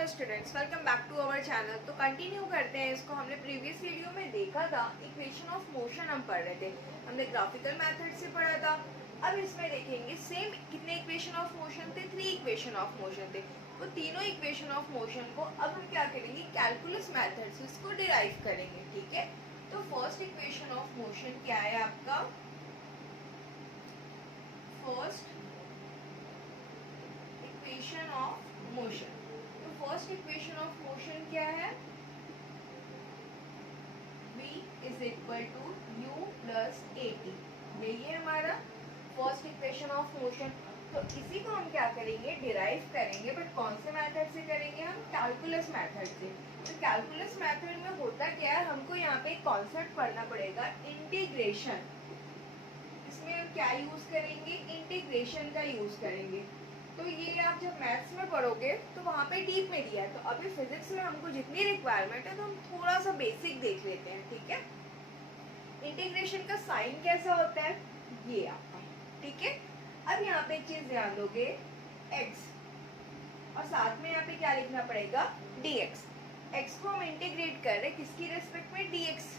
Hello students, welcome back to our channel. तो continue करते हैं इसको। हमने प्रीवियस वीडियो में देखा था इक्वेशन ऑफ मोशन हम पढ़ रहे थे, हमने ग्राफिकल मेथड से पढ़ा था। अब इसमें देखेंगे सेम कितने इक्वेशन ऑफ मोशन थे, 3 इक्वेशन ऑफ मोशन थे। वो तीनों इक्वेशन ऑफ मोशन को अब हम क्या करेंगे, कैलकुलस मेथड से इसको डिराइव करेंगे। ठीक है, तो फर्स्ट इक्वेशन ऑफ मोशन क्या है आपका, फर्स्ट इक्वेशन ऑफ मोशन। तो फर्स्ट इक्वेशन ऑफ मोशन क्या है, v is equal to u plus a t. यही है हमारा फर्स्ट इक्वेशन ऑफ मोशन। तो इसी को हम क्या करेंगे, डिराइव करेंगे, बट कौन से मेथड से करेंगे, हम कैलकुलस मेथड से। तो कैलकुलस मेथड में होता क्या है, हमको यहाँ पे एक कॉन्सेप्ट पढ़ना पड़ेगा, इंटीग्रेशन। इसमें हम क्या यूज करेंगे, इंटीग्रेशन का यूज करेंगे। तो ये आप जब मैथ्स में पढ़ोगे तो वहाँ पे डीप में दिया है। तो अभी फिजिक्स में हमको जितनी रिक्वायरमेंट है तो हम थोड़ा सा बेसिक देख लेते हैं। ठीक है, इंटीग्रेशन का साइन कैसा होता है, ये आपका। ठीक है, अब यहाँ पे एक चीज ध्यान दोगे, x और साथ में यहाँ पे क्या लिखना पड़ेगा, dx। x को हम इंटीग्रेट कर रहे हैं किसकी रेस्पेक्ट में, dx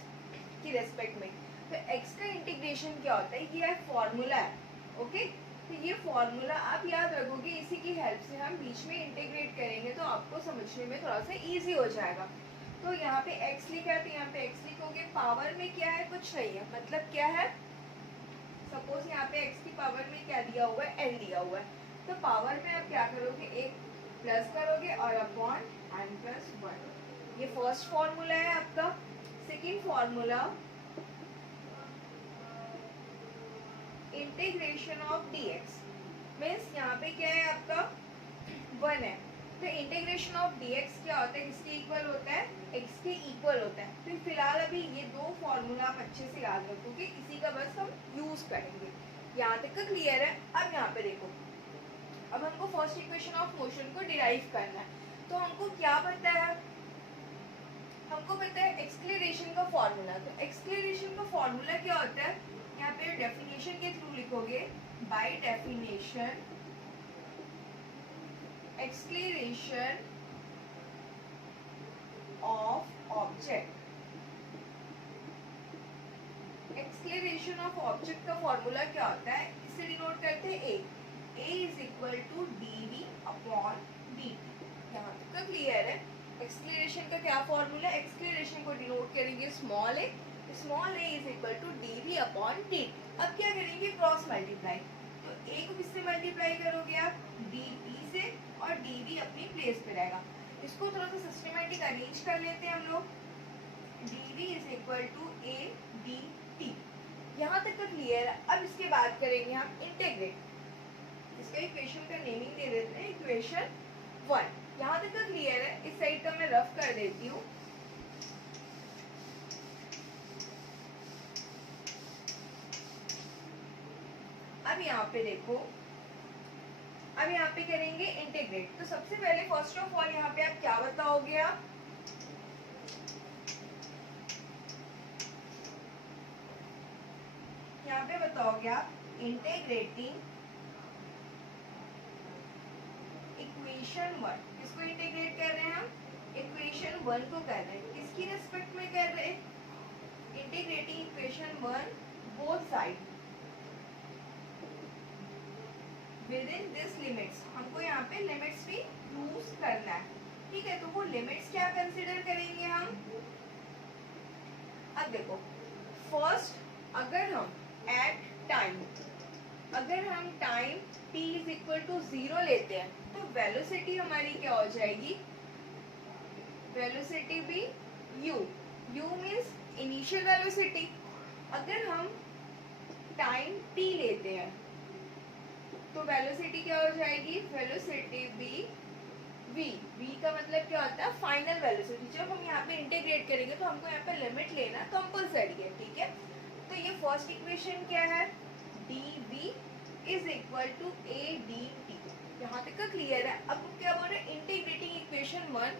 की रेस्पेक्ट में। तो x का इंटीग्रेशन क्या होता है, ये फॉर्मूला है। ओके, तो ये फॉर्मूला आप याद रखोगे, इसी की हेल्प से हम बीच में इंटीग्रेट करेंगे तो आपको समझने में थोड़ा सा इजी हो जाएगा। तो यहाँ पे x लिखा है तो यहाँ पे x लिखोगे, पावर में क्या है, कुछ नहीं है, मतलब क्या है, सपोज यहाँ पे x की पावर में क्या दिया हुआ है, n दिया हुआ है। तो पावर में आप क्या करोगे, एक प्लस करोगे और अपॉन n प्लस 1। ये फर्स्ट फॉर्मूला है आपका। Second formula, integration of dx means यहाँ पे क्या है आपका 1 है। तो इंटीग्रेशन ऑफ dx क्या होता है, किसके इक्वल होता है, x के इक्वल होता है। तो फिलहाल अभी ये दो फॉर्मूला आप अच्छे से याद रखोगे, इसी का बस हम यूज करेंगे। यहाँ तक का क्लियर है। अब यहाँ पे देखो, अब हमको फर्स्ट इक्वेशन ऑफ मोशन को डिराइव करना है। तो हमको क्या पता है, हमको पता है एक्सक्लेरेशन का फॉर्मूला। तो एक्सक्लेरेशन का फॉर्मूला क्या होता है, यहाँ पे डेफिनेशन के थ्रू लिखोगे, by definition acceleration of object. Acceleration of object का फॉर्मूला क्या होता है, इसे डिनोट करते हैं A is equal to D we upon D T. यहाँ तक तो क्लियर है। एक्सक्लेरेशन का क्या फॉर्मूला, एक्सक्लेरेशन को डिनोट करेंगे small a is equal to D we upon D t. अब क्या करेंगे, क्रॉस मल्टीप्लाई। तो ए को किससे मल्टीप्लाई करोगे आप, डी टी से, और डी वी अपनी प्लेस पे रहेगा। इसको थोड़ा सा सिस्टमेटिक अरेंज कर लेते हैं हम लोग। D v is equal to a d T. यहाँ तक तो क्लियर है। अब इसके बाद करेंगे हम इंटीग्रेट। इसका इक्वेशन का नेमिंग दे देते हैं इक्वेशन 1। यहाँ तक तो क्लियर है। इस साइड का मैं रफ कर देती हूँ। अब यहाँ पे देखो, अब यहाँ पे करेंगे इंटीग्रेट। तो सबसे पहले फर्स्ट ऑफ ऑल यहाँ पे आप क्या बताओगे, आप यहाँ पे बताओगे आप इंटीग्रेटिंग इक्वेशन 1। किसको इंटीग्रेट कर रहे हैं हम, इक्वेशन 1 को कर रहे हैं। किसकी रेस्पेक्ट में कर रहे हैं, integrating equation 1 both side with in this limits. हमको यहाँ पे लिमिट्स भी यूज करना है। ठीक है, तो वो लिमिट्स क्या कंसिडर करेंगे हम। अब देखो, फर्स्ट अगर हम एट टाइम, अगर हम time t is equal to 0 लेते हैं तो वेलोसिटी हमारी क्या हो जाएगी, वेलोसिटी भी u। u means initial velocity. अगर हम टाइम t लेते हैं तो वेलोसिटी क्या हो जाएगी, वेलोसिटी भी v। v का मतलब क्या होता है, फाइनल वेलोसिटी। जब हम यहाँ पे इंटीग्रेट करेंगे तो हमको यहाँ पे लिमिट लेना कंपल्सरी है। ठीक है, तो ये फर्स्ट इक्वेशन क्या है, dv is equal to a d T. यहाँ तक का क्लियर है। अब क्या बोल रहे हैं, integrating equation 1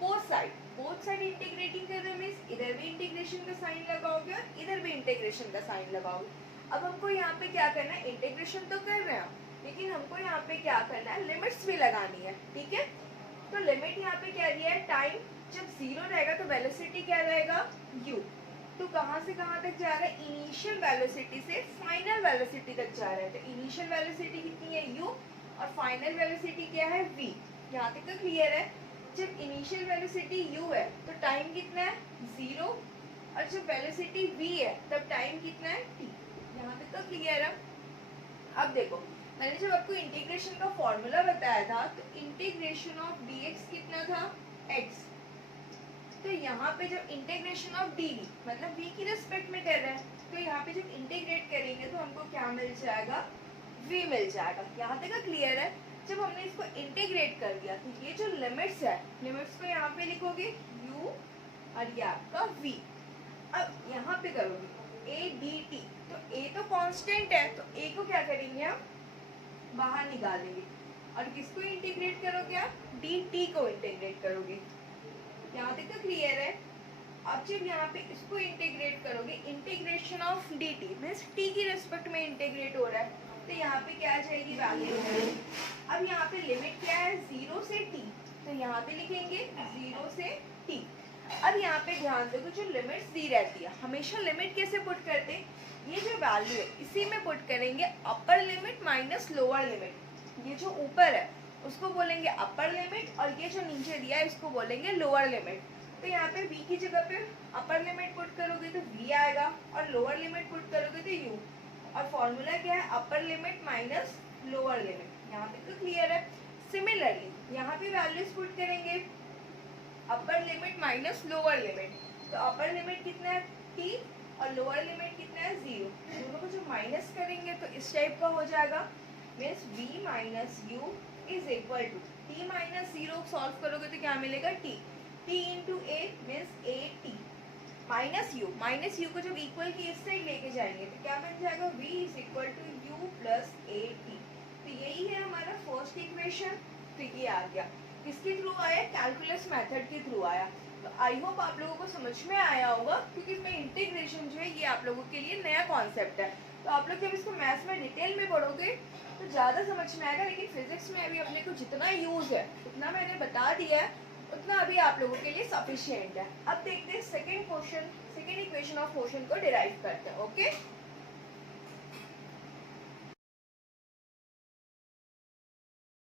both side integrating कर रहे मीन्स इधर भी इंटीग्रेशन का साइन लगाओगे और इधर भी इंटीग्रेशन का साइन लगाओगे। अब हमको यहाँ पे क्या करना है, इंटीग्रेशन तो कर रहे हैं लेकिन हमको यहाँ पे क्या करना है, लिमिट्स भी लगानी है। ठीक है, तो लिमिट यहाँ पे क्या दिया है, टाइम जब 0 रहेगा तो वेलोसिटी क्या रहेगा, u। तो कहाँ से कहाँ तक जा रहा है, इनिशियल वेलोसिटी से फाइनल वेलोसिटी तक जा रहा है। तो इनिशियल वेलोसिटी कितनी है, u, और फाइनल वेलोसिटी क्या है, v। यहाँ तक तो क्लियर है। जब इनिशियल वेलोसिटी u है तो टाइम कितना है, 0, और जब वेलोसिटी v है तब टाइम कितना है, t। यहाँ तक तो क्लियर है। अब देखो, मैंने जब आपको इंटीग्रेशन का फॉर्मूला बताया था तो इंटीग्रेशन ऑफ dx कितना था, x। तो यहाँ पे जब इंटीग्रेशन ऑफ dv मतलब v की रिस्पेक्ट में कर रहा है, तो यहाँ पे जब इंटीग्रेट करेंगे तो हमको क्या मिल जाएगा, v मिल जाएगा। यहाँ तक क्लियर है। जब हमने इसको इंटीग्रेट कर दिया तो ये जो लिमिट्स है, लिमिट्स को यहाँ पे लिखोगे u और ये आपका v। अब यहाँ पे करोगे a dt, तो a तो कांस्टेंट है तो a को क्या करेंगे हम, बाहर निकालेंगे, और किसको इंटीग्रेट करोगे आप, dt को इंटीग्रेट करोगे। यहाँ तक तो क्लियर है। अब जब यहाँ पे इसको इंटीग्रेट करोगे, integration of dt means t की रिस्पेक्ट में इंटीग्रेट हो रहा है, तो यहाँ पे क्या आ जाएगी, वैल्यू। अब यहाँ पे लिमिट क्या है, 0 से t, तो यहाँ पे लिखेंगे 0 से t। अब यहाँ पे ध्यान दो, जो लिमिट्स दी रहती है हमेशा लिमिट कैसे पुट करते हैं, ये जो वैल्यू है इसी में पुट करेंगे upper limit minus lower limit. ये जो ऊपर है उसको बोलेंगे अपर लिमिट, और ये जो नीचे दिया है इसको बोलेंगे लोअर लिमिट। तो यहाँ पे v की जगह पे अपर लिमिट पुट करोगे तो v आएगा, और लोअर लिमिट पुट करोगे तो u। और फॉर्मूला क्या है, upper limit minus lower limit. यहाँ पे तो क्लियर है। सिमिलरली यहाँ पे वैल्यूज पुट करेंगे, upper limit minus lower limit. तो अपर लिमिट कितना है, t, और लोअर लिमिट कितना है, 0। दोनों को जब माइनस करेंगे तो इस टाइप का हो जाएगा, means v minus u is equal to t minus 0। Solve करोगे तो क्या मिलेगा, t, t into a means a t minus u को जब इक्वल की इस साइड लेके जाएंगे तो क्या बन जाएगा, v is equal to u plus a t। तो यही है हमारा फर्स्ट इक्वेशन। तो ये आ गया, किसके थ्रू आया, कैलकुलस मेथड के थ्रू आया। तो आई होप आप लोगों को समझ में आया होगा, क्योंकि इसमें इंटीग्रेशन जो है ये आप लोगों के लिए नया कॉन्सेप्ट है। तो आप लोग जब इसको मैथ्स में डिटेल में पढ़ोगे तो ज़्यादा समझ में आएगा, लेकिन फिजिक्स में अभी अपने को जितना यूज़ है उतना मैंने बता दिया है, उतना अभी आप लोगों के लिए सफिशिएंट है। अब देखते हैं सेकेंड इक्वेशन ऑफ मोशन को डिराइव करते हैं। ओके।